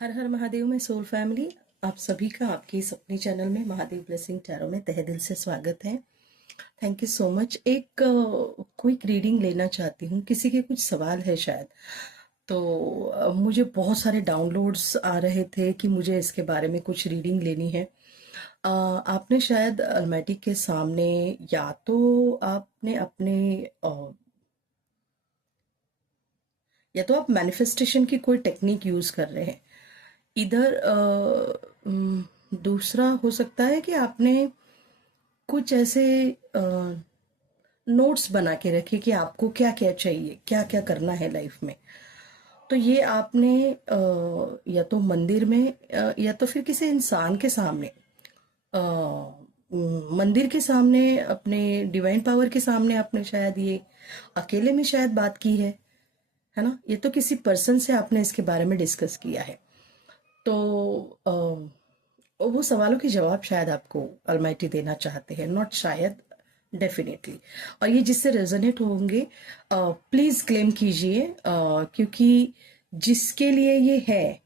हर हर महादेव में soul family, आप सभी का आपके इस अपने चैनल में महादेव ब्लेसिंग टैरो में तहे दिल से स्वागत है। Thank you so much. एक क्विक रीडिंग लेना चाहती हूँ। किसी के कुछ सवाल है शायद, तो मुझे बहुत सारे डाउनलोड्स आ रहे थे कि मुझे इसके बारे में कुछ रीडिंग लेनी है। आपने शायद अलमैटी के सामने, या तो आपने अपने या तो आप मैनिफेस्टेशन की कोई टेक्निक यूज कर रहे हैं। इधर दूसरा हो सकता है कि आपने कुछ ऐसे नोट्स बना के रखे कि आपको क्या क्या चाहिए, क्या क्या करना है लाइफ में। तो ये आपने या तो मंदिर में या तो फिर किसी इंसान के सामने, मंदिर के सामने, अपने डिवाइन पावर के सामने आपने शायद ये अकेले में शायद बात की है ना। ये तो किसी पर्सन से आपने इसके बारे में डिस्कस किया है। तो वो सवालों के जवाब शायद आपको अलमाइटी देना चाहते हैं, नॉट शायद, डेफिनेटली। और ये जिससे रेजोनेट होंगे प्लीज क्लेम कीजिए, क्योंकि जिसके लिए ये है,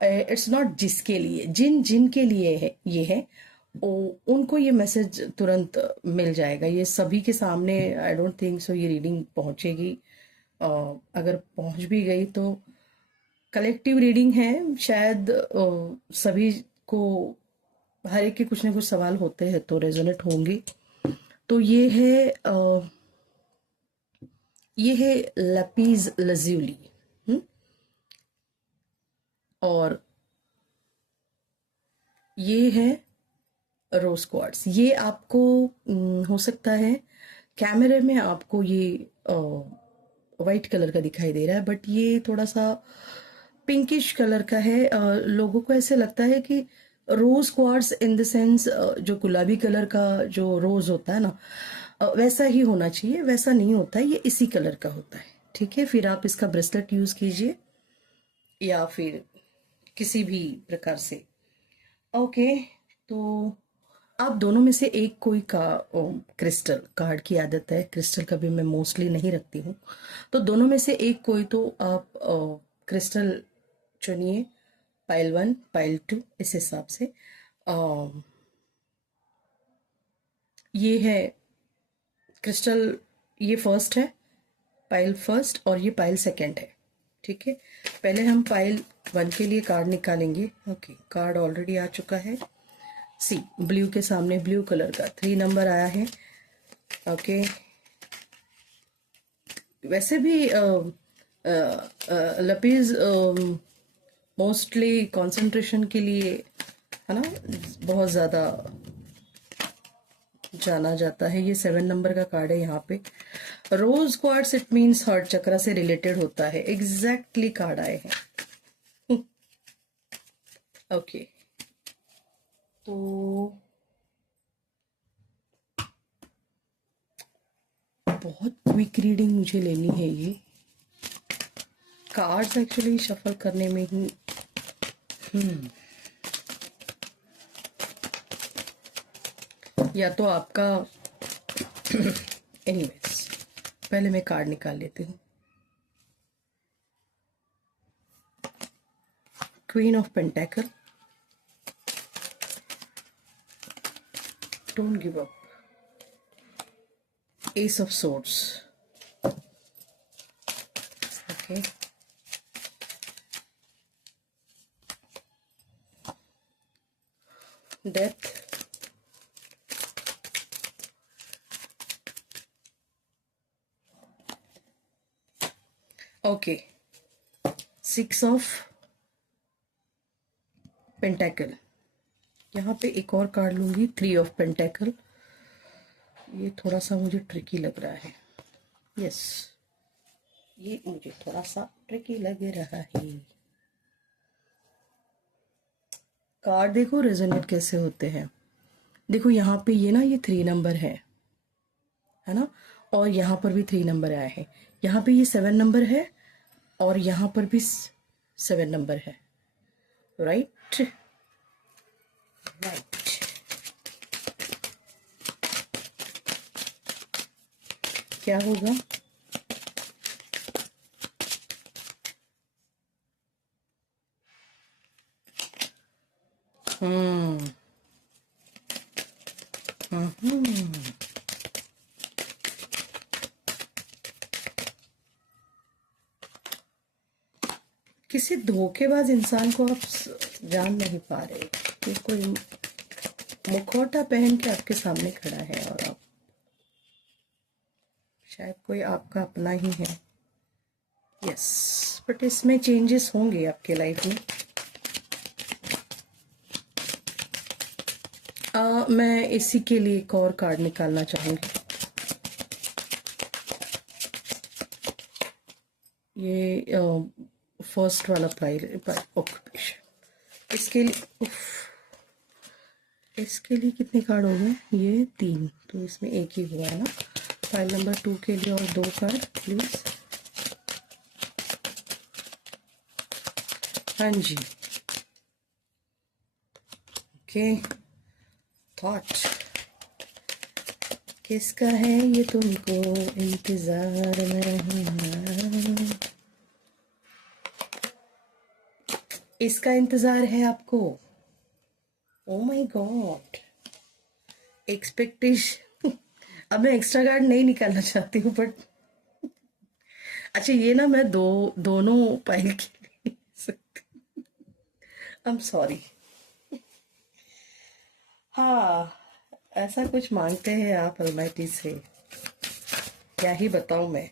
इट्स नॉट जिसके लिए, जिन जिन के लिए है ये है, उनको ये मैसेज तुरंत मिल जाएगा। ये सभी के सामने आई डोंट थिंक सो ये रीडिंग पहुंचेगी। अगर पहुंच भी गई तो कलेक्टिव रीडिंग है, शायद सभी को, हर एक के कुछ ना कुछ सवाल होते हैं तो रेजोनेट होंगे। तो ये है लपीज लज्यूली। और ये है रोज क्वार्ट्स। ये आपको हो सकता है कैमरे में आपको ये वाइट कलर का दिखाई दे रहा है, बट ये थोड़ा सा पिंकिश कलर का है। लोगों को ऐसे लगता है कि rose quartz in the sense, जो गुलाबी कलर का जो रोज होता है ना, वैसा ही होना चाहिए। वैसा नहीं होता है, ये इसी कलर का होता है। ठीक है, फिर आप इसका ब्रेसलेट यूज कीजिए या फिर किसी भी प्रकार से। ओके, तो आप दोनों में से एक कोई का क्रिस्टल, कार्ड की आदत है, क्रिस्टल कभी मैं मोस्टली नहीं रखती हूँ, तो दोनों में से एक कोई तो आप क्रिस्टल चुनिए, पाइल 1 पाइल 2 इस हिसाब से। ये है क्रिस्टल, ये फर्स्ट है, पाइल फर्स्ट, और ये पाइल सेकंड है। ठीक है, पहले हम पाइल 1 के लिए कार्ड निकालेंगे। ओके, कार्ड ऑलरेडी आ चुका है। सी ब्लू के सामने ब्लू कलर का 3 नंबर आया है। ओके, वैसे भी लपीज मोस्टली कंसंट्रेशन के लिए, है ना, बहुत ज़्यादा जाना जाता है। ये 7 नंबर का कार्ड है। यहाँ पे rose quartz, it means heart chakra से रिलेटेड होता है। एग्जैक्टली कार्ड आए हैं। ओके, तो बहुत क्विक रीडिंग मुझे लेनी है। ये कार्ड्स एक्चुअली शफल करने में ही या तो आपका एनीवेज, पहले मैं कार्ड निकाल लेती हूँ। Queen of pentacle, don't give up, S of swords, okay, death, okay, 6 of pentacle. यहाँ पे एक और कार्ड लूंगी, 3 ऑफ पेंटेकल। ये थोड़ा सा मुझे ट्रिकी लग रहा है। यस, ये मुझे थोड़ा सा ट्रिकी लग रहा है। कार्ड देखो रेजोनेट कैसे होते हैं। देखो यहाँ पे ये ना, ये 3 नंबर है ना, और यहाँ पर भी 3 नंबर आए हैं। यहाँ पे ये 7 नंबर है, और यहाँ पर भी 7 नंबर है। Right, right. क्या होगा? हम्म हम्म। किसी धोखेबाज इंसान को आप जान नहीं पा रहे कि कोई मुखौटा पहन के आपके सामने खड़ा है और आप शायद कोई आपका अपना ही है। यस, बट इसमें चेंजेस होंगे आपके लाइफ में। मैं इसी के लिए एक और कार्ड निकालना चाहूंगी। ये फर्स्ट वाला ऑक्यूपेशन। इसके लिए कितने कार्ड हो गए? ये 3, तो इसमें एक ही हुआ है ना। फाइल नंबर 2 के लिए और 2 कार्ड प्लीज। हाँ जी, ओके। थॉट किसका है ये तुमको इंतजार में रहना, इसका इंतजार है आपको। Oh my God, expectation. अब मैं एक्स्ट्रा कार्ड नहीं निकालना चाहती हूँ, बट अच्छा ये ना मैं दोनों पाइल के लिए सकती। I am sorry. हाँ, ऐसा कुछ मांगते हैं आप अलमाइटी से, क्या ही बताऊं मैं।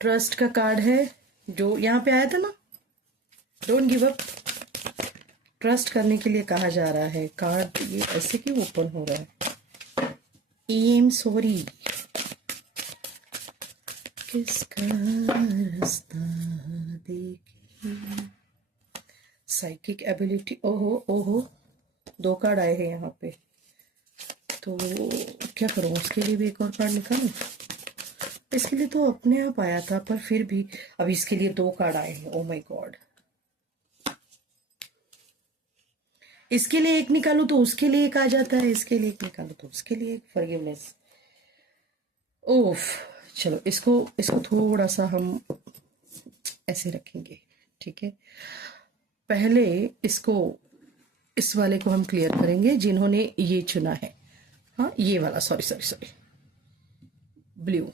ट्रस्ट का कार्ड है जो यहाँ पे आया था ना, डोंट गिव अप। ट्रस्ट करने के लिए कहा जा रहा है। कार्ड ये ऐसे क्यों ओपन हो रहा है? I am sorry. किसका रास्ता देखी, साइकिक एबिलिटी। ओहो ओहो, 2 कार्ड आए हैं यहाँ पे, तो क्या करूँ? उसके लिए भी एक और कार्ड निकालूं? इसके लिए तो अपने आप आया था, पर फिर भी अब इसके लिए 2 कार्ड आए हैं। ओ माय गॉड, इसके लिए एक निकालू तो उसके लिए एक आ जाता है, इसके लिए एक निकालू तो उसके लिए एक। फॉरगिवनेस। ओफ, चलो इसको थोड़ा सा हम ऐसे रखेंगे, ठीक है। पहले इस वाले को हम क्लियर करेंगे जिन्होंने ये चुना है। हाँ, ये वाला, sorry sorry sorry, blue.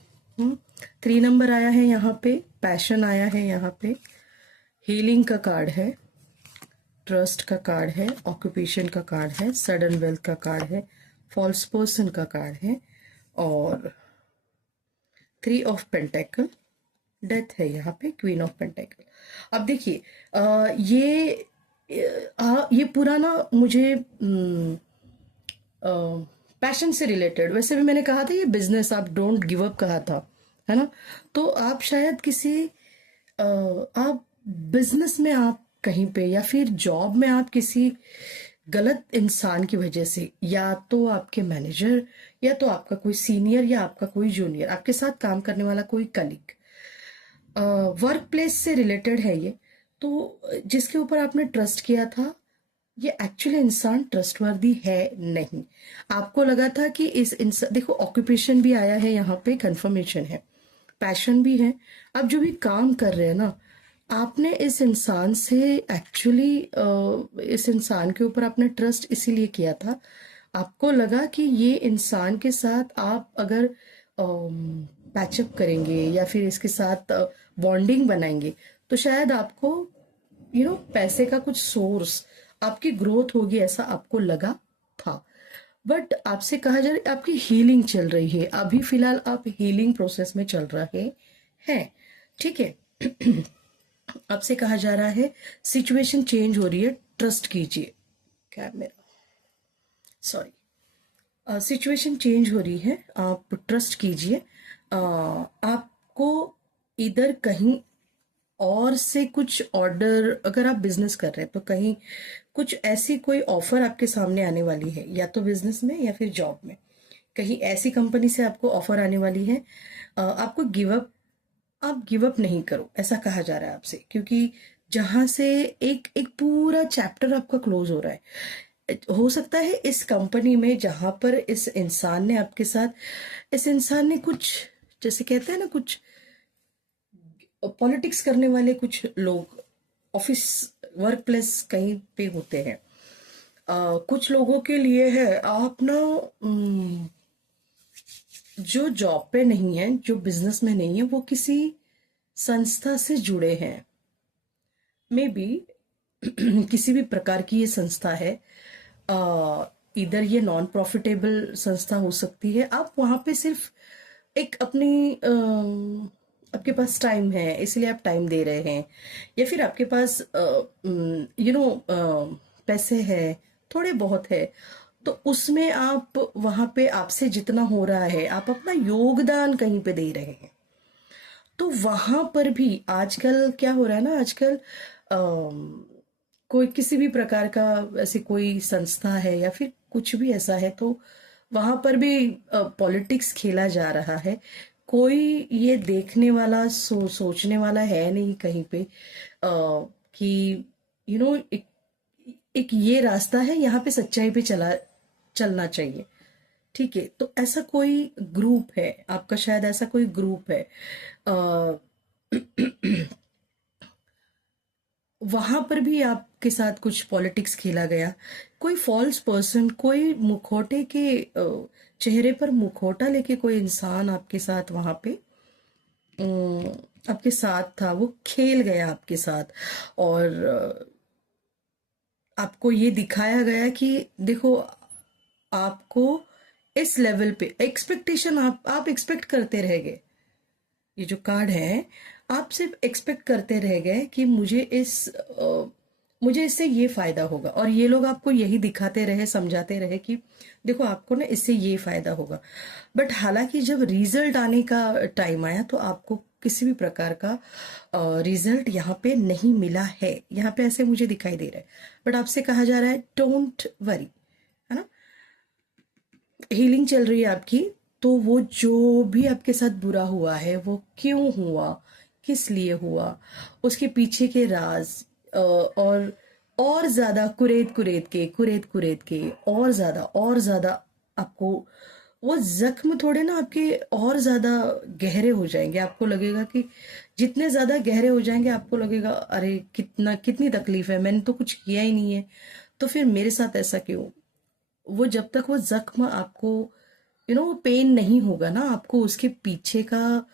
3 number आया है यहाँ पे, पैशन आया है यहाँ पे, हीलिंग का कार्ड है, ट्रस्ट का कार्ड है, ऑक्यूपेशन का कार्ड है, सडन वेल्थ का कार्ड है, फॉल्स पर्सन का कार्ड है, और 3 ऑफ पेंटेकल, डेथ है यहाँ पे, क्वीन ऑफ पेंटेकल। अब देखिए, ये पूरा ना मुझे पैशन से रिलेटेड, वैसे भी मैंने कहा था ये बिजनेस, आप डोंट गिव अप कहा था, है ना। तो आप शायद आप बिजनेस में आप कहीं पे, या फिर जॉब में आप किसी गलत इंसान की वजह से, या तो आपके मैनेजर, या तो आपका कोई सीनियर, या आपका कोई जूनियर, आपके साथ काम करने वाला कोई कलीग, वर्क प्लेस से रिलेटेड है ये, तो जिसके ऊपर आपने ट्रस्ट किया था, ये एक्चुअली इंसान ट्रस्टवर्दी है नहीं। आपको लगा था कि इस इंसान, देखो ऑक्यूपेशन भी आया है यहाँ पे, कंफर्मेशन है, पैशन भी है। आप जो भी काम कर रहे हैं ना, आपने इस इंसान से एक्चुअली, इस इंसान के ऊपर आपने ट्रस्ट इसीलिए किया था, आपको लगा कि ये इंसान के साथ आप अगर पैचअप करेंगे, या फिर इसके साथ बॉन्डिंग बनाएंगे, तो शायद आपको पैसे का कुछ सोर्स, आपकी ग्रोथ होगी, ऐसा आपको लगा था। बट आपसे कहा जा रहा है आपकी हीलिंग चल रही है, अभी फिलहाल आप हीलिंग प्रोसेस में चल रहे हैं, ठीक है। आपसे कहा जा रहा है सिचुएशन चेंज हो रही है, ट्रस्ट कीजिए। क्या है मेरा, सॉरी, सिचुएशन चेंज हो रही है, आप ट्रस्ट कीजिए। आपको इधर कहीं और से कुछ ऑर्डर, अगर आप बिजनेस कर रहे हैं तो कहीं कुछ ऐसी कोई ऑफर आपके सामने आने वाली है, या तो बिजनेस में या फिर जॉब में, कहीं ऐसी कंपनी से आपको ऑफर आने वाली है। आपको आप गिव अप नहीं करो, ऐसा कहा जा रहा है आपसे, क्योंकि जहां से एक पूरा चैप्टर आपका क्लोज हो रहा है। हो सकता है इस कंपनी में जहां पर इस इंसान ने कुछ, जैसे कहते हैं ना, कुछ पॉलिटिक्स करने वाले कुछ लोग ऑफिस वर्क प्लेस कहीं पे होते हैं। कुछ लोगों के लिए है, आप ना जो जॉब पे नहीं है, जो बिजनेस में नहीं है, वो किसी संस्था से जुड़े हैं। मे बी किसी भी प्रकार की ये संस्था है, इधर ये नॉन प्रॉफिटेबल संस्था हो सकती है। आप वहां पे सिर्फ एक आपके पास टाइम है इसलिए आप टाइम दे रहे हैं, या फिर आपके पास पैसे हैं, थोड़े बहुत है, तो उसमें आप वहां पे आपसे जितना हो रहा है आप अपना योगदान कहीं पे दे रहे हैं। तो वहां पर भी आजकल क्या हो रहा है ना, आजकल कोई किसी भी प्रकार का ऐसे कोई संस्था है या फिर कुछ भी ऐसा है, तो वहां पर भी पॉलिटिक्स खेला जा रहा है। कोई ये देखने वाला सोचने वाला है नहीं कहीं पे कि एक ये रास्ता है, यहाँ पे सच्चाई पे चलना चाहिए। ठीक है, तो ऐसा कोई ग्रुप है आपका, शायद ऐसा कोई ग्रुप है, आ, वहां पर भी आपके साथ कुछ पॉलिटिक्स खेला गया। कोई फॉल्स पर्सन, कोई मुखौटे के चेहरे पर मुखौटा लेके कोई इंसान आपके साथ वहां पे आपके साथ था, वो खेल गया आपके साथ। और आपको ये दिखाया गया कि देखो, आपको इस लेवल पे एक्सपेक्टेशन, आप एक्सपेक्ट करते रह गए। ये जो कार्ड है, आप सिर्फ एक्सपेक्ट करते रह गए कि मुझे इससे ये फायदा होगा, और ये लोग आपको यही दिखाते रहे, समझाते रहे कि देखो आपको ना इससे ये फायदा होगा। बट हालांकि जब रिजल्ट आने का टाइम आया तो आपको किसी भी प्रकार का रिजल्ट यहाँ पे नहीं मिला है। यहाँ पे ऐसे मुझे दिखाई दे रहा है, बट आपसे कहा जा रहा है डोंट वरी, है ना, हीलिंग चल रही है आपकी। तो वो जो भी आपके साथ बुरा हुआ है, वो क्यों हुआ, किस लिए हुआ, उसके पीछे के राज, और ज्यादा कुरेद कुरेद के और ज्यादा आपको वो जख्म थोड़े ना आपके और ज्यादा गहरे हो जाएंगे। आपको लगेगा कि जितने ज्यादा गहरे हो जाएंगे आपको लगेगा अरे कितनी तकलीफ है, मैंने तो कुछ किया ही नहीं है, तो फिर मेरे साथ ऐसा क्यों। वो जब तक वो जख्म आपको वो पेन नहीं होगा ना, आपको उसके पीछे का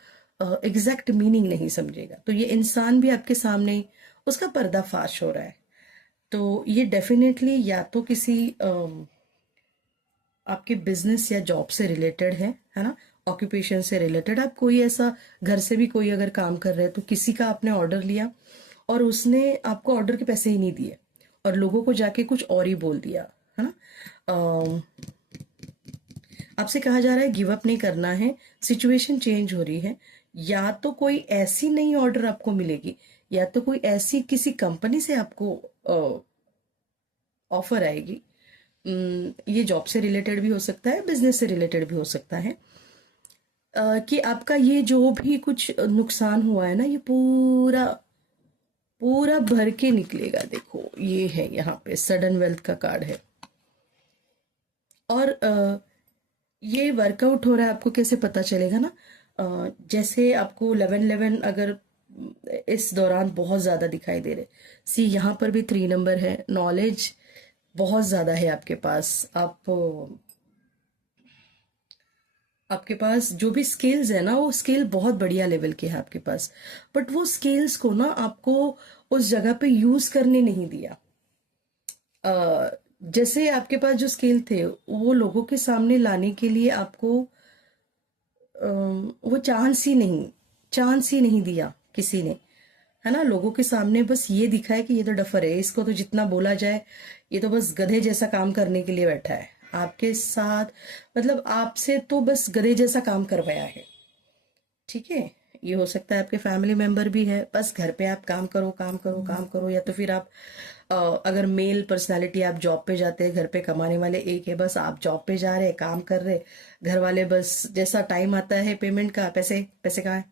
एग्जैक्ट मीनिंग नहीं समझेगा। तो ये इंसान भी आपके सामने उसका पर्दाफाश हो रहा है। तो ये डेफिनेटली या तो किसी आपके बिजनेस या जॉब से रिलेटेड है ना, ऑक्यूपेशन से रिलेटेड। आप कोई ऐसा घर से भी कोई अगर काम कर रहे हैं, तो किसी का आपने ऑर्डर लिया और उसने आपको ऑर्डर के पैसे ही नहीं दिए और लोगों को जाके कुछ और ही बोल दिया, है ना। आपसे कहा जा रहा है गिव अप नहीं करना है, सिचुएशन चेंज हो रही है। या तो कोई ऐसी नई ऑर्डर आपको मिलेगी, या तो कोई ऐसी किसी कंपनी से आपको ऑफर आएगी। ये जॉब से रिलेटेड भी हो सकता है, बिजनेस से रिलेटेड भी हो सकता है, कि आपका ये जो भी कुछ नुकसान हुआ है ना, ये पूरा पूरा भर के निकलेगा। देखो ये है यहाँ पे सडन वेल्थ का कार्ड है, और ये वर्कआउट हो रहा है। आपको कैसे पता चलेगा ना, जैसे आपको 1111 अगर इस दौरान बहुत ज्यादा दिखाई दे रहे, सी यहाँ पर भी 3 नंबर है, नॉलेज बहुत ज्यादा है आपके पास। आपके पास जो भी स्किल्स है ना, वो स्किल बहुत बढ़िया लेवल के है आपके पास, बट वो स्किल्स को ना आपको उस जगह पे यूज करने नहीं दिया। जैसे आपके पास जो स्किल थे वो लोगों के सामने लाने के लिए आपको वो चांस ही नहीं दिया किसी ने, है ना। लोगों के सामने बस ये दिखाया कि ये तो डफर है, इसको तो जितना बोला जाए ये तो बस गधे जैसा काम करने के लिए बैठा है आपके साथ, मतलब आपसे तो बस गधे जैसा काम करवाया है। ठीक है, ये हो सकता है आपके फैमिली मेंबर भी है, बस घर पे आप काम करो काम करो काम करो। या तो फिर आप अगर मेल पर्सनालिटी, आप जॉब पे जाते हैं, घर पे कमाने वाले एक है, बस आप जॉब पे जा रहे हैं, काम कर रहे, घर वाले बस जैसा टाइम आता है पेमेंट का, पैसे पैसे कहाँ है।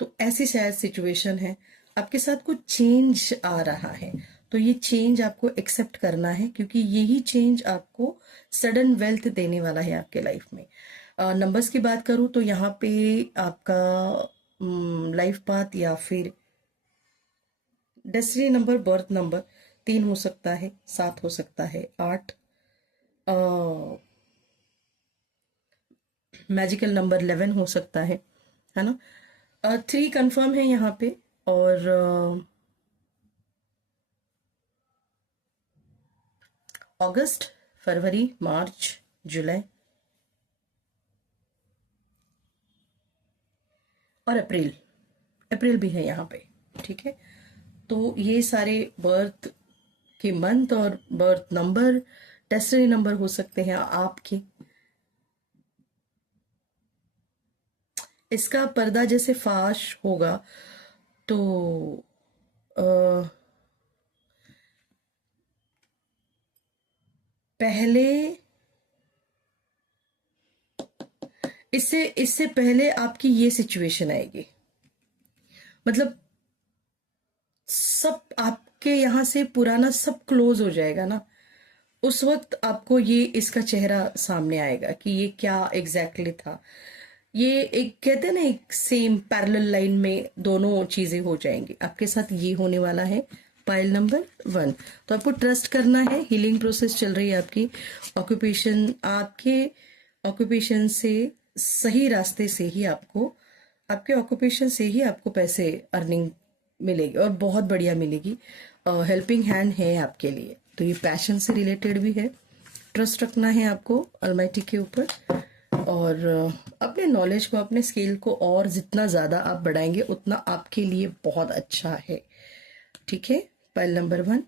तो ऐसी शायद सिचुएशन है, आपके साथ कुछ चेंज आ रहा है। तो ये चेंज आपको एक्सेप्ट करना है, क्योंकि यही चेंज आपको सडन वेल्थ देने वाला है आपके लाइफ में। नंबर्स की बात करूँ तो यहाँ पे आपका लाइफ पाथ या फिर डेस्टिनी नंबर, बर्थ नंबर 3 हो सकता है, 7 हो सकता है, 8, मैजिकल नंबर 11 हो सकता है ना। 3 कंफर्म है यहाँ पे, और अगस्त, फरवरी, मार्च, जुलाई और अप्रैल, अप्रैल भी है यहाँ पे, ठीक है। तो ये सारे बर्थ के मंथ और बर्थ नंबर, डेस्टिनी नंबर हो सकते हैं आपके। इसका पर्दा जैसे फाश होगा तो अ, पहले इससे इससे पहले आपकी ये सिचुएशन आएगी, मतलब सब आपके यहाँ से पुराना सब क्लोज हो जाएगा ना, उस वक्त आपको ये इसका चेहरा सामने आएगा कि ये क्या एग्जैक्टली था। ये एक कहते हैं ना, एक सेम पैरेलल लाइन में दोनों चीजें हो जाएंगी आपके साथ, ये होने वाला है पाइल नंबर 1। तो आपको ट्रस्ट करना है, हीलिंग प्रोसेस चल रही है आपकी। ऑक्यूपेशन, आपके ऑक्यूपेशन से सही रास्ते से ही आपको, आपके ऑक्यूपेशन से ही आपको पैसे अर्निंग मिलेगी और बहुत बढ़िया मिलेगी। हेल्पिंग हैंड है आपके लिए, तो ये पैशन से रिलेटेड भी है। ट्रस्ट रखना है आपको ऑलमाइटी के ऊपर, और अपने नॉलेज को, अपने स्किल को और जितना ज़्यादा आप बढ़ाएंगे उतना आपके लिए बहुत अच्छा है, ठीक है। Pile number 1।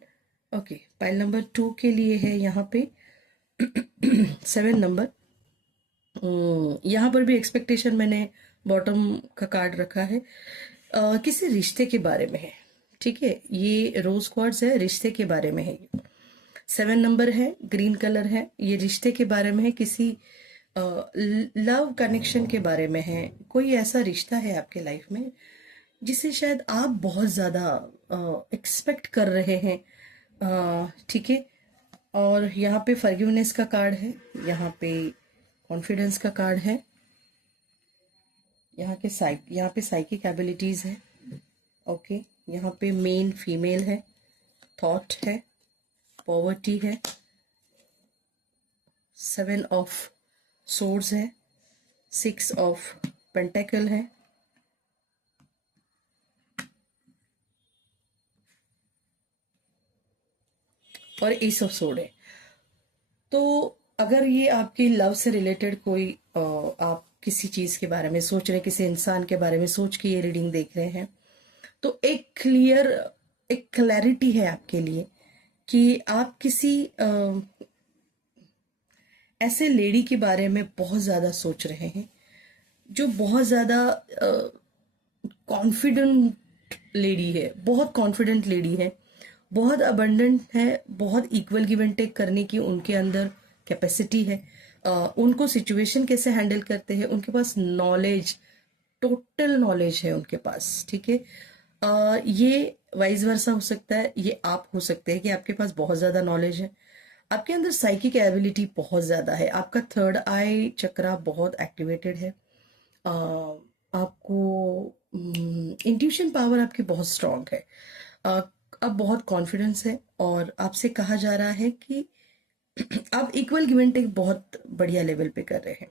Okay, pile number 2 के लिए है यहाँ पे 7 नंबर। यहाँ पर भी एक्सपेक्टेशन मैंने बॉटम का कार्ड रखा है, किसी रिश्ते के बारे में है, ठीक है। ये रोज क्वार्ट्स है, रिश्ते के बारे में है। ये 7 नंबर है, ग्रीन कलर है, ये रिश्ते के बारे में है, किसी लव कनेक्शन के बारे में है। कोई ऐसा रिश्ता है आपके लाइफ में जिसे शायद आप बहुत ज्यादा एक्सपेक्ट कर रहे हैं, ठीक है। और यहाँ पे फॉरगिवनेस का कार्ड है, यहाँ पे कॉन्फिडेंस का कार्ड है, यहाँ पे साइकिक एबिलिटीज है, ओके। यहाँ पे मेन फीमेल है, थॉट है, पॉवर्टी है, 7 ऑफ सोर्ड्स है, 6 ऑफ पेंटेकल है, और एस ऑफ सोर्ड है। तो अगर ये आपकी लव से रिलेटेड कोई आप किसी चीज के बारे में सोच रहे हैं, किसी इंसान के बारे में सोच के ये रीडिंग देख रहे हैं, तो एक क्लैरिटी है आपके लिए कि आप किसी ऐसे लेडी के बारे में बहुत ज्यादा सोच रहे हैं जो बहुत ज्यादा कॉन्फिडेंट लेडी है, बहुत कॉन्फिडेंट लेडी है, बहुत अबंडेंट है, बहुत इक्वल गिव एंड टेक करने की उनके अंदर कैपेसिटी है। उनको सिचुएशन कैसे हैंडल करते हैं, उनके पास नॉलेज, टोटल नॉलेज है उनके पास, ठीक है। ये वाइस वर्सा हो सकता है, ये आप हो सकते हैं कि आपके पास बहुत ज्यादा नॉलेज है, आपके अंदर साइकिक एबिलिटी बहुत ज्यादा है, आपका थर्ड आई चक्रा बहुत एक्टिवेटेड है, आपको इंट्यूशन पावर आपकी बहुत स्ट्रांग है, अब बहुत कॉन्फिडेंस है, और आपसे कहा जा रहा है कि आप इक्वल गिव एंड टेक बहुत बढ़िया लेवल पे कर रहे हैं।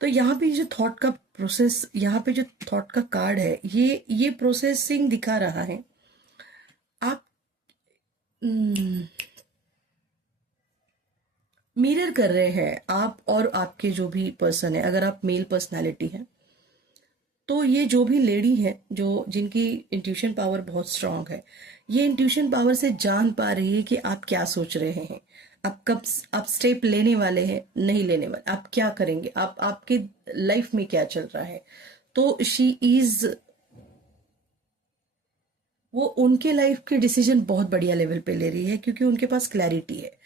तो यहाँ पे जो थॉट का प्रोसेस, यहाँ पे जो थॉट का कार्ड है, ये प्रोसेसिंग दिखा रहा है। आप मिरर कर रहे हैं, आप और आपके जो भी पर्सन है। अगर आप मेल पर्सनालिटी है तो ये जो भी लेडी है, जो जिनकी इंट्यूशन पावर बहुत स्ट्रांग है, ये इंट्यूशन पावर से जान पा रही है कि आप क्या सोच रहे हैं, आप कब आप स्टेप लेने वाले हैं, नहीं लेने वाले, आप क्या करेंगे, आप आपके लाइफ में क्या चल रहा है। तो शी इज, वो उनके लाइफ के डिसीजन बहुत बढ़िया लेवल पे ले रही है क्योंकि उनके पास क्लैरिटी है।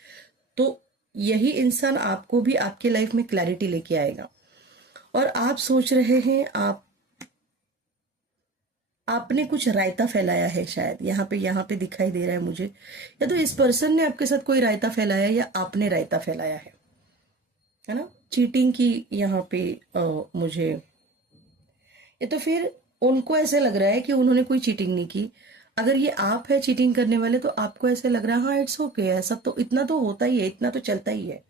तो यही इंसान आपको भी आपके लाइफ में क्लैरिटी लेके आएगा, और आप सोच रहे हैं, आप आपने कुछ रायता फैलाया है, शायद यहाँ पे दिखाई दे रहा है मुझे, या तो इस पर्सन ने आपके साथ कोई रायता फैलाया है या आपने रायता फैलाया है ना। चीटिंग की यहाँ पे मुझे, या तो फिर उनको ऐसे लग रहा है कि उन्होंने कोई चीटिंग नहीं की। अगर ये आप है चीटिंग करने वाले, तो आपको ऐसे लग रहा है हाँ इट्स ओके, ऐसा तो इतना तो होता ही है, इतना तो चलता ही है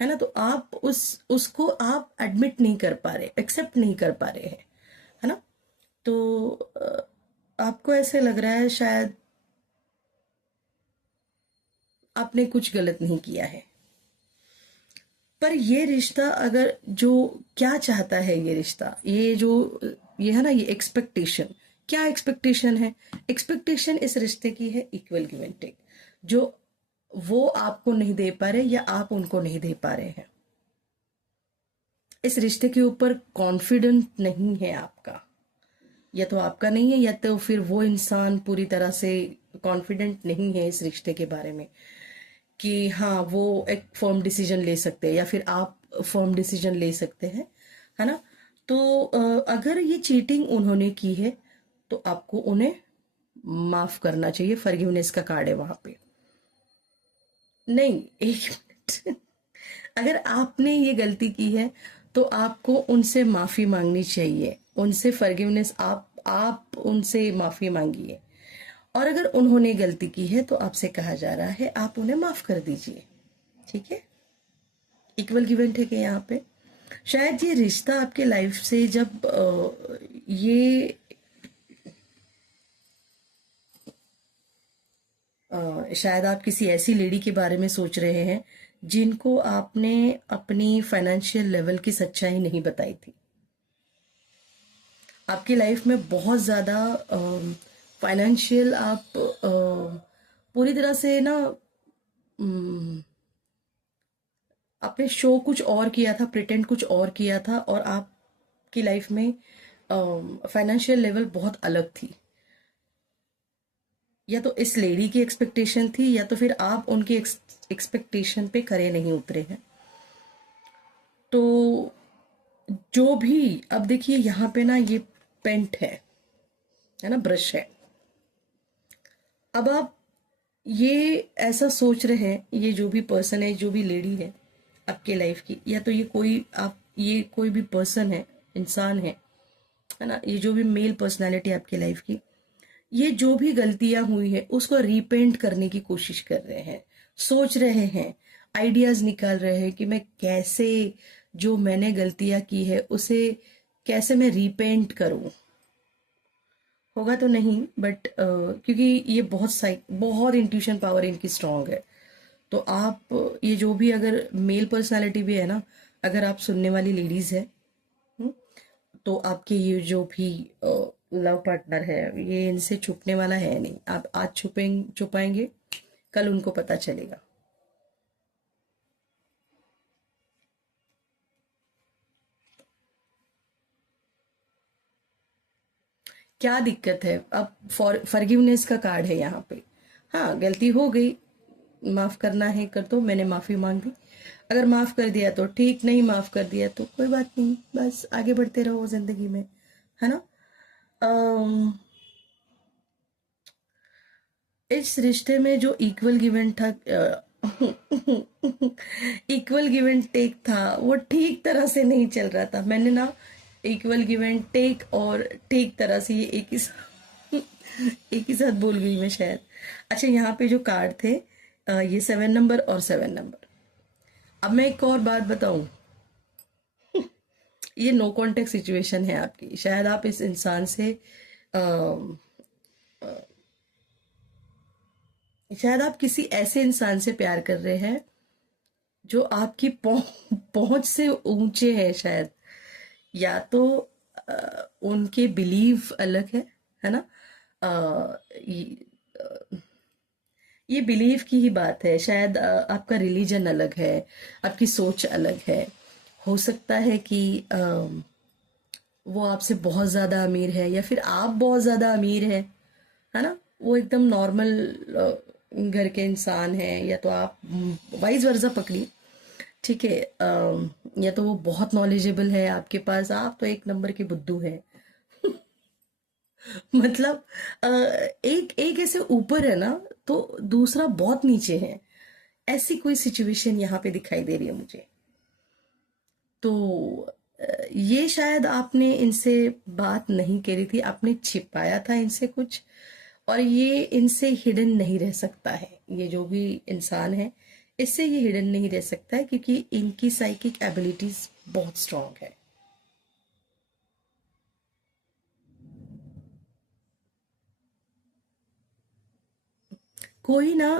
ना। तो आप उसको आप एडमिट नहीं कर पा रहे, एक्सेप्ट नहीं कर पा रहे हैं, है ना। तो आपको ऐसे लग रहा है शायद आपने कुछ गलत नहीं किया है। पर ये रिश्ता, अगर जो क्या चाहता है ये रिश्ता, ये है ना, ये एक्सपेक्टेशन, क्या एक्सपेक्टेशन है? एक्सपेक्टेशन इस रिश्ते की है इक्वल गिव एंड टेक, जो वो आपको नहीं दे पा रहे या आप उनको नहीं दे पा रहे हैं। इस रिश्ते के ऊपर कॉन्फिडेंट नहीं है आपका, या तो आपका नहीं है, या तो फिर वो इंसान पूरी तरह से कॉन्फिडेंट नहीं है इस रिश्ते के बारे में कि हाँ वो एक फर्म डिसीजन ले सकते हैं, या फिर आप फर्म डिसीजन ले सकते हैं, है ना। तो अगर ये चीटिंग उन्होंने की है, तो आपको उन्हें माफ करना चाहिए। फॉरगिवनेस का कार्ड है वहां पे। नहीं, एक मिनट। अगर आपने ये गलती की है, तो आपको उनसे माफी मांगनी चाहिए, उनसे फॉरगिवनेस, आप उनसे माफी मांगिए। और अगर उन्होंने गलती की है, तो आपसे कहा जा रहा है आप उन्हें माफ कर दीजिए, ठीक है। इक्वल गिव एंड टेक है यहाँ पे। शायद ये रिश्ता आपके लाइफ से जब ये शायद आप किसी ऐसी लेडी के बारे में सोच रहे हैं जिनको आपने अपनी फाइनेंशियल लेवल की सच्चाई नहीं बताई थी। आपकी लाइफ में बहुत ज़्यादा फाइनेंशियल, आप पूरी तरह से ना, आपने शो कुछ और किया था, प्रिटेंड कुछ और किया था, और आपकी लाइफ में फाइनेंशियल लेवल बहुत अलग थी। या तो इस लेडी की एक्सपेक्टेशन थी, या तो फिर आप उनकी एक्सपेक्टेशन पे खरे नहीं उतरे हैं। तो जो भी, अब देखिए यहाँ पे ना ये पेंट है ना, ब्रश है। अब आप ये ऐसा सोच रहे हैं, ये जो भी पर्सन है, जो भी लेडी है आपके लाइफ की, या तो ये कोई भी पर्सन है, इंसान है ना, ये जो भी मेल पर्सनालिटी आपकी लाइफ की, ये जो भी गलतियां हुई है उसको रिपेंट करने की कोशिश कर रहे हैं, सोच रहे हैं, आइडियाज निकाल रहे हैं कि मैं कैसे, जो मैंने गलतियां की है उसे कैसे मैं रिपेंट करूं। होगा तो नहीं, बट क्योंकि ये बहुत इंट्यूशन पावर इनकी स्ट्रांग है। तो आप ये जो भी, अगर मेल पर्सनालिटी भी है ना, अगर आप सुनने वाली लेडीज है, हम्म, तो आपके ये जो भी लव पार्टनर है, ये इनसे छुपने वाला है नहीं। आप आज छुपाएंगे, कल उनको पता चलेगा। क्या दिक्कत है? अब फॉरगिवनेस का कार्ड है यहाँ पे। हाँ, गलती हो गई, माफ करना है कर दो, मैंने माफी मांग दी। अगर माफ कर दिया तो ठीक, नहीं माफ कर दिया तो कोई बात नहीं, बस आगे बढ़ते रहो जिंदगी में, है ना। इस रिश्ते में जो इक्वल गिवन था, इक्वल गिवन टेक था, वो ठीक तरह से नहीं चल रहा था। मैंने ना इक्वल गिवन टेक और ठीक तरह से, ये एक ही साथ बोल गई मैं शायद। अच्छा, यहाँ पे जो कार्ड थे, ये 7 नंबर और 7 नंबर। अब मैं एक और बात बताऊं, ये नो कॉन्टेक्ट सिचुएशन है आपकी। शायद आप इस इंसान से शायद आप किसी ऐसे इंसान से प्यार कर रहे हैं जो आपकी पहुंच से ऊंचे है शायद, या तो उनके बिलीव अलग है ना। ये बिलीव की ही बात है शायद। आपका रिलीजन अलग है, आपकी सोच अलग है। हो सकता है कि वो आपसे बहुत ज्यादा अमीर है, या फिर आप बहुत ज्यादा अमीर है ना। वो एकदम नॉर्मल घर के इंसान है, या तो आप वाइज वर्जा पकड़ी, ठीक है। या तो वो बहुत नॉलेजेबल है आपके पास, आप तो एक नंबर के बुद्धू है। मतलब एक एक ऐसे ऊपर है ना, तो दूसरा बहुत नीचे है। ऐसी कोई सिचुएशन यहाँ पे दिखाई दे रही है मुझे। तो ये शायद आपने इनसे बात नहीं करी थी, आपने छिपाया था इनसे कुछ, और ये इनसे हिडन नहीं रह सकता है। ये जो भी इंसान है, इससे ये हिडन नहीं रह सकता है, क्योंकि इनकी साइकिक एबिलिटीज बहुत स्ट्रांग है। कोई ना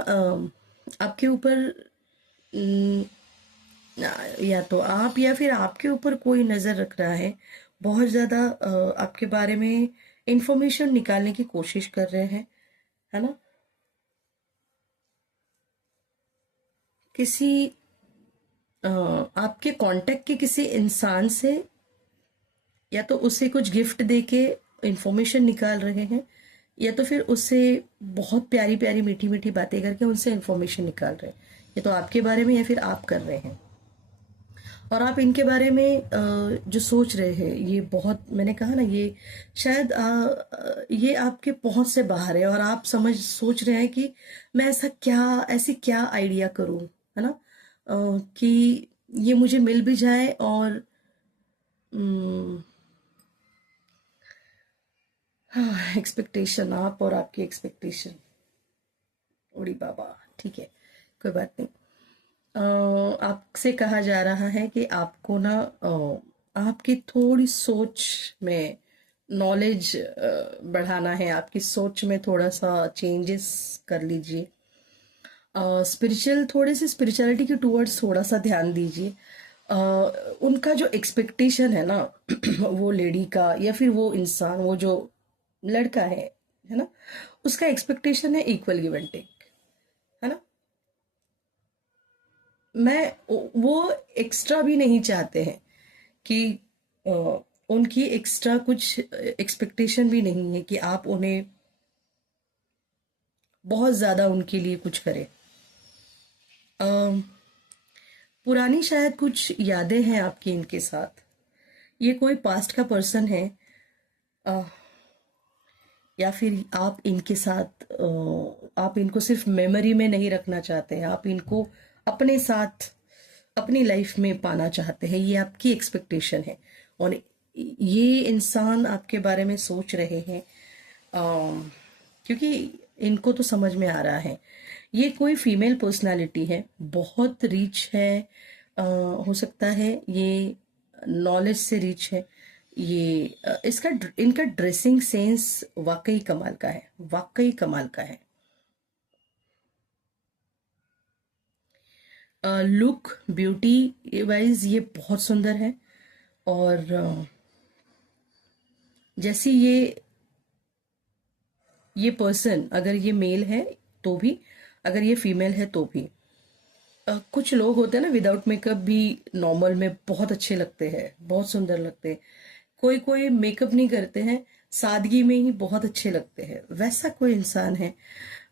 आपके ऊपर, न, या तो आप या फिर आपके ऊपर कोई नजर रख रहा है, बहुत ज्यादा आपके बारे में इंफॉर्मेशन निकालने की कोशिश कर रहे हैं, है ना। किसी आपके कांटेक्ट के किसी इंसान से, या तो उसे कुछ गिफ्ट देके इंफॉर्मेशन निकाल रहे हैं, या तो फिर उससे बहुत प्यारी प्यारी मीठी मीठी बातें करके उनसे इंफॉर्मेशन निकाल रहे हैं। ये तो आपके बारे में या फिर आप कर रहे हैं। और आप इनके बारे में जो सोच रहे हैं, ये बहुत, मैंने कहा ना, ये शायद ये आपके पहुंच से बाहर है, और आप सोच रहे हैं कि मैं ऐसी क्या आइडिया करूं, है ना, कि ये मुझे मिल भी जाए, और एक्सपेक्टेशन, आप और आपकी एक्सपेक्टेशन, उड़ी बाबा, ठीक है, कोई बात नहीं। आपसे कहा जा रहा है कि आपको ना आपकी थोड़ी सोच में नॉलेज बढ़ाना है, आपकी सोच में थोड़ा सा चेंजेस कर लीजिए। थोड़े से स्पिरिचुअलिटी के टूवर्ड्स थोड़ा सा ध्यान दीजिए। अ, उनका जो एक्सपेक्टेशन है ना, वो लेडी का या फिर वो इंसान, वो जो लड़का है ना, उसका एक्सपेक्टेशन है इक्वल गिव एंड टेक, है ना। मैं वो एक्स्ट्रा भी नहीं चाहते हैं कि अ, उनकी एक्स्ट्रा कुछ एक्सपेक्टेशन भी नहीं है कि आप उन्हें बहुत ज्यादा उनके लिए कुछ करें। पुरानी शायद कुछ यादें हैं आपकी इनके साथ। ये कोई पास्ट का पर्सन है, अ, या फिर आप इनके साथ आप इनको सिर्फ मेमोरी में नहीं रखना चाहते हैं, आप इनको अपने साथ अपनी लाइफ में पाना चाहते हैं, ये आपकी एक्सपेक्टेशन है। और ये इंसान आपके बारे में सोच रहे हैं, क्योंकि इनको तो समझ में आ रहा है, ये कोई फीमेल पर्सनालिटी है, बहुत रिच है, हो सकता है ये नॉलेज से रिच है। ये इनका ड्रेसिंग सेंस वाकई कमाल का है, वाकई कमाल का है। लुक ब्यूटी वाइज ये बहुत सुंदर है। और जैसी ये पर्सन, अगर ये मेल है तो भी, अगर ये फीमेल है तो भी, कुछ लोग होते हैं ना, विदाउट मेकअप भी नॉर्मल में बहुत अच्छे लगते हैं, बहुत सुंदर लगते हैं। कोई कोई मेकअप नहीं करते हैं, सादगी में ही बहुत अच्छे लगते हैं। वैसा कोई इंसान है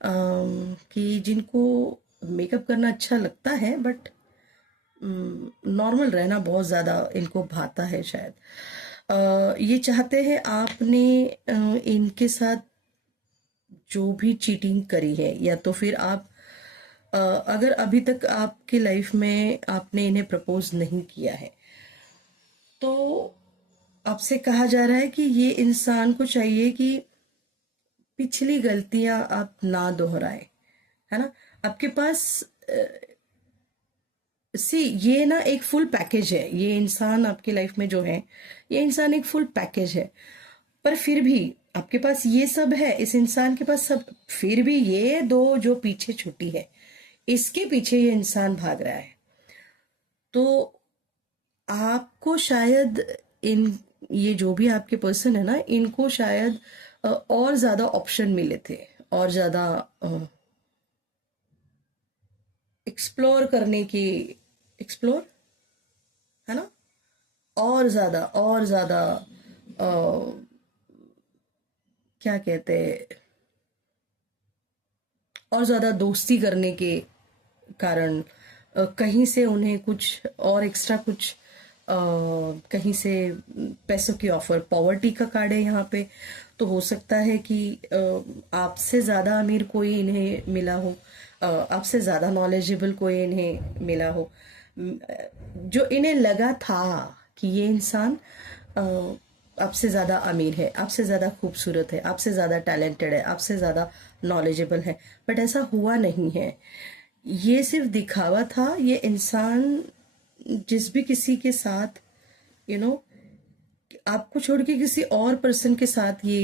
कि जिनको मेकअप करना अच्छा लगता है, बट नॉर्मल रहना बहुत ज्यादा इनको भाता है शायद। ये चाहते हैं आपने इनके साथ जो भी चीटिंग करी है, या तो फिर आप अगर अभी तक आपकी लाइफ में आपने इन्हें प्रपोज नहीं किया है, तो आपसे कहा जा रहा है कि ये इंसान को चाहिए कि पिछली गलतियां आप ना दोहराए, है ना। आपके पास ये ना एक फुल पैकेज है, ये इंसान आपकी लाइफ में जो है, ये इंसान एक फुल पैकेज है। पर फिर भी आपके पास ये सब है, इस इंसान के पास सब, फिर भी ये दो जो पीछे छुट्टी है, इसके पीछे ये इंसान भाग रहा है। तो आपको शायद इन ये जो भी आपके पर्सन है ना, इनको शायद और ज्यादा ऑप्शन मिले थे, और ज्यादा एक्सप्लोर करने की, एक्सप्लोर, है ना, और ज्यादा क्या कहते हैं, और ज्यादा दोस्ती करने के कारण कहीं से उन्हें कुछ और एक्स्ट्रा कुछ कहीं से पैसों की ऑफर, पॉवर्टी का कार्ड है यहाँ पे। तो हो सकता है कि आपसे ज़्यादा अमीर कोई इन्हें मिला हो, आपसे ज़्यादा नॉलेजेबल कोई इन्हें मिला हो, जो इन्हें लगा था कि ये इंसान आपसे ज़्यादा अमीर है, आपसे ज़्यादा खूबसूरत है, आपसे ज़्यादा टैलेंटेड है, आपसे ज़्यादा नॉलेजेबल है, बट ऐसा हुआ नहीं है। ये सिर्फ दिखावा था। ये इंसान जिस भी किसी के साथ यू you नो आपको छोड़ के किसी और पर्सन के साथ ये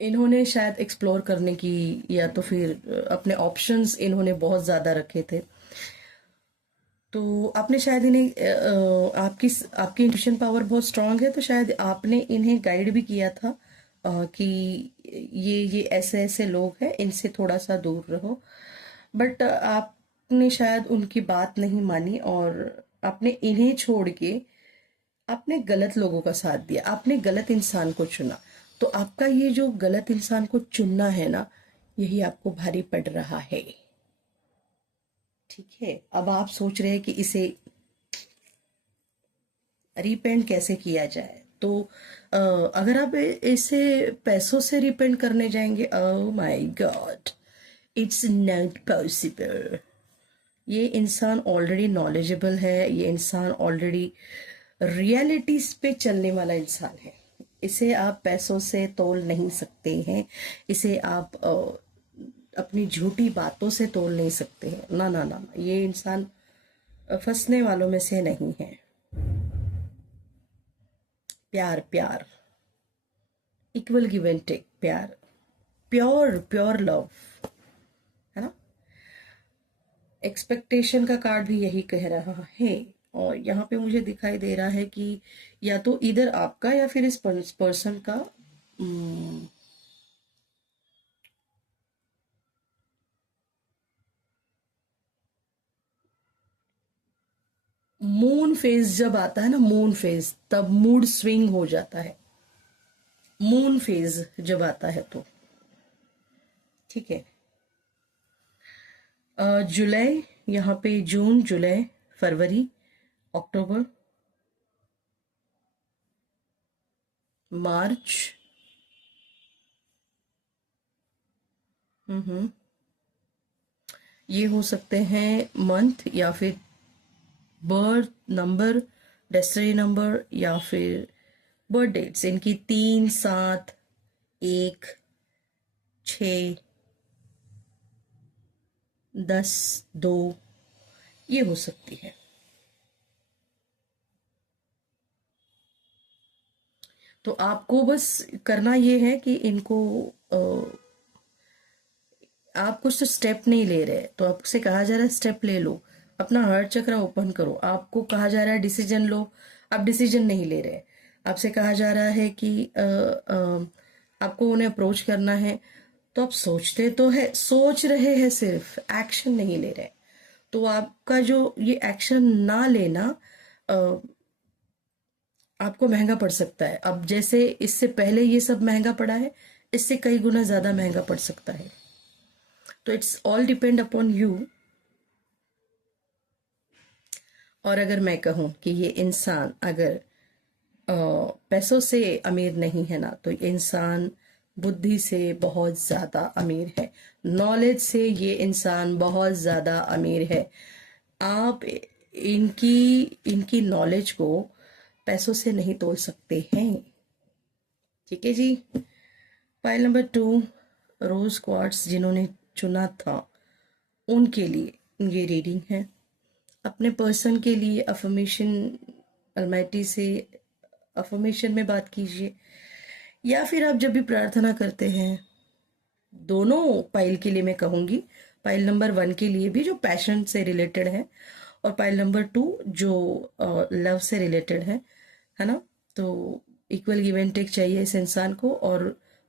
इन्होंने शायद एक्सप्लोर करने की, या तो फिर अपने ऑप्शंस इन्होंने बहुत ज़्यादा रखे थे। तो आपने शायद इन्हें आपकी आपकी इंट्यूशन पावर बहुत स्ट्रांग है, तो शायद आपने इन्हें गाइड भी किया था कि ये ऐसे ऐसे लोग हैं, इनसे थोड़ा सा दूर रहो। बट आपने शायद उनकी बात नहीं मानी और आपने इन्हें छोड़ के आपने गलत लोगों का साथ दिया, आपने गलत इंसान को चुना। तो आपका ये जो गलत इंसान को चुनना है ना, यही आपको भारी पड़ रहा है। ठीक है, अब आप सोच रहे हैं कि इसे रिपेंट कैसे किया जाए। तो अगर आप इसे पैसों से रिपेंट करने जाएंगे, oh my God, it's not possible. ये इंसान ऑलरेडी नॉलेजेबल है, ये इंसान ऑलरेडी रियलिटीज पे चलने वाला इंसान है। इसे आप पैसों से तोल नहीं सकते हैं, इसे आप अपनी झूठी बातों से तोल नहीं सकते हैं। ना ना ना, ये इंसान फंसने वालों में से नहीं है। प्यार प्यार, इक्वल गिव एंड टेक, प्यार, प्योर प्योर लव, है ना। एक्सपेक्टेशन का कार्ड भी यही कह रहा है। और यहाँ पे मुझे दिखाई दे रहा है कि या तो इधर आपका या फिर इस पर्सन का मून फेज जब आता है ना, मून फेज, तब मूड स्विंग हो जाता है। मून फेज जब आता है तो ठीक है। जुलाई, यहाँ पे जून, जुलाई, फरवरी, अक्टूबर, मार्च, ये हो सकते हैं मंथ या फिर बर्थ नंबर, डेस्टिनी नंबर, या फिर बर्थ डेट्स इनकी 3, 7, 1, 6, 10, 2, ये हो सकती है। तो आपको बस करना ये है कि इनको आप कुछ तो स्टेप नहीं ले रहे, तो आपसे कहा जा रहा है स्टेप ले लो, अपना हार्ट चक्र ओपन करो। आपको कहा जा रहा है डिसीजन लो, आप डिसीजन नहीं ले रहे। आपसे कहा जा रहा है कि आपको उन्हें अप्रोच करना है, तो आप सोचते तो है, सोच रहे हैं, सिर्फ एक्शन नहीं ले रहे। तो आपका जो ये एक्शन ना लेना आपको महंगा पड़ सकता है। अब जैसे इससे पहले ये सब महंगा पड़ा है, इससे कई गुना ज्यादा महंगा पड़ सकता है। तो it's all depend upon you. और अगर मैं कहूं कि ये इंसान अगर पैसों से अमीर नहीं है ना, तो ये इंसान बुद्धि से बहुत ज्यादा अमीर है, नॉलेज से ये इंसान बहुत ज्यादा अमीर है। आप इनकी इनकी नॉलेज को पैसों से नहीं तोल सकते हैं। ठीक है जी। फाइल नंबर 2, रोज क्वार्ट्स जिन्होंने चुना था उनके लिए ये रीडिंग है। अपने पर्सन के लिए अफर्मेशन, अलमाइटी से अफर्मेशन में बात कीजिए, या फिर आप जब भी प्रार्थना करते हैं, दोनों पाइल के लिए मैं कहूंगी, पाइल नंबर 1 के लिए भी जो पैशन से रिलेटेड है, और पाइल नंबर 2 जो लव से रिलेटेड है ना। तो इक्वल गिव एंड टेक चाहिए इस इंसान को। और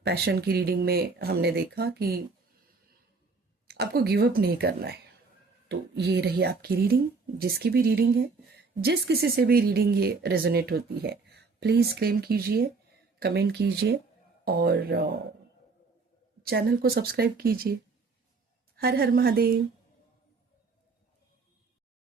पैशन की रीडिंग में हमने देखा कि आपको गिव अप नहीं करना है। तो ये रही आपकी रीडिंग। जिसकी भी रीडिंग है, जिस किसी से भी रीडिंग ये रेजोनेट होती है, प्लीज क्लेम कीजिए, कमेंट कीजिए और चैनल को सब्सक्राइब कीजिए। हर हर महादेव।